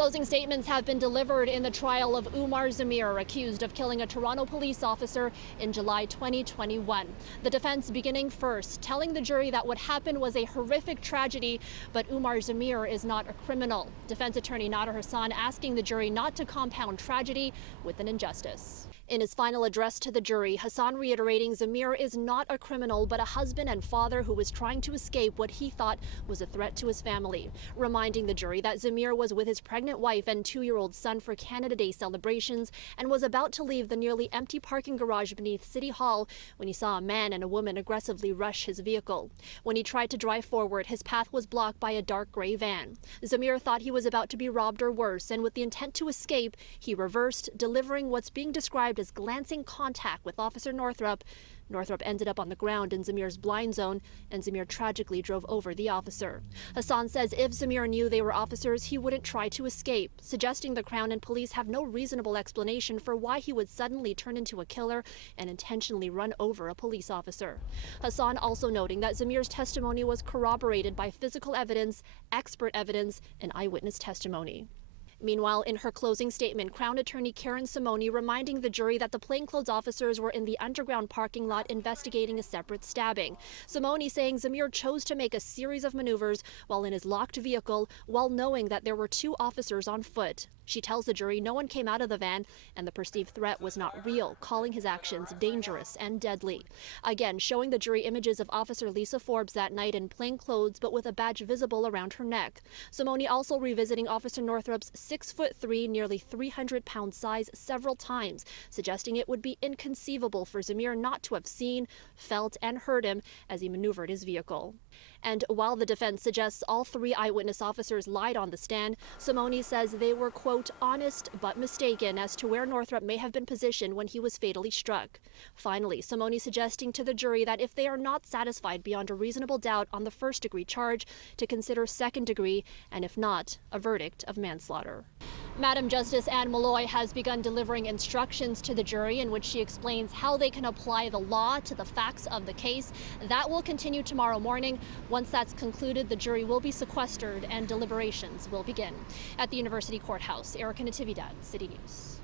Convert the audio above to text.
Closing statements have been delivered in the trial of Umar Zamir, accused of killing a Toronto police officer in July 2021. The defense beginning first, telling the jury that what happened was a horrific tragedy, but Umar Zamir is not a criminal. Defense attorney Nader Hassan asking the jury not to compound tragedy with an injustice. In his final address to the jury, Hassan reiterating Zamir is not a criminal, but a husband and father who was trying to escape what he thought was a threat to his family, reminding the jury that Zamir was with his pregnant wife and 2-year-old son for Canada Day celebrations and was about to leave the nearly empty parking garage beneath City Hall when he saw a man and a woman aggressively rush his vehicle. When he tried to drive forward, his path was blocked by a dark gray van. Zamir thought he was about to be robbed or worse, and with the intent to escape, he reversed, delivering what's being described as glancing contact with Officer Northrup. Northrup ended up on the ground in Zamir's blind zone, and Zamir tragically drove over the officer. Hassan says if Zamir knew they were officers, he wouldn't try to escape, suggesting the Crown and police have no reasonable explanation for why he would suddenly turn into a killer and intentionally run over a police officer. Hassan also noting that Zamir's testimony was corroborated by physical evidence, expert evidence, and eyewitness testimony. Meanwhile, in her closing statement, Crown Attorney Karen Simoni reminding the jury that the plainclothes officers were in the underground parking lot investigating a separate stabbing. Simoni saying Zamir chose to make a series of maneuvers while in his locked vehicle, while knowing that there were 2 officers on foot. She tells the jury no one came out of the van and the perceived threat was not real, calling his actions dangerous and deadly. Again, showing the jury images of Officer Lisa Forbes that night in plain clothes but with a badge visible around her neck. Simoni also revisiting Officer Northrup's 6'3", nearly 300-pound size several times, suggesting it would be inconceivable for Zamir not to have seen, felt, and heard him as he maneuvered his vehicle. And while the defense suggests all 3 eyewitness officers lied on the stand, Simoni says they were, quote, honest but mistaken as to where Northrup may have been positioned when he was fatally struck. Finally, Simoni suggesting to the jury that if they are not satisfied beyond a reasonable doubt on the first-degree charge, to consider second-degree, and if not, a verdict of manslaughter. Madam Justice Anne Malloy has begun delivering instructions to the jury in which she explains how they can apply the law to the facts of the case. That will continue tomorrow morning. Once that's concluded, the jury will be sequestered and deliberations will begin. At the University Courthouse, Erica Natividad, City News.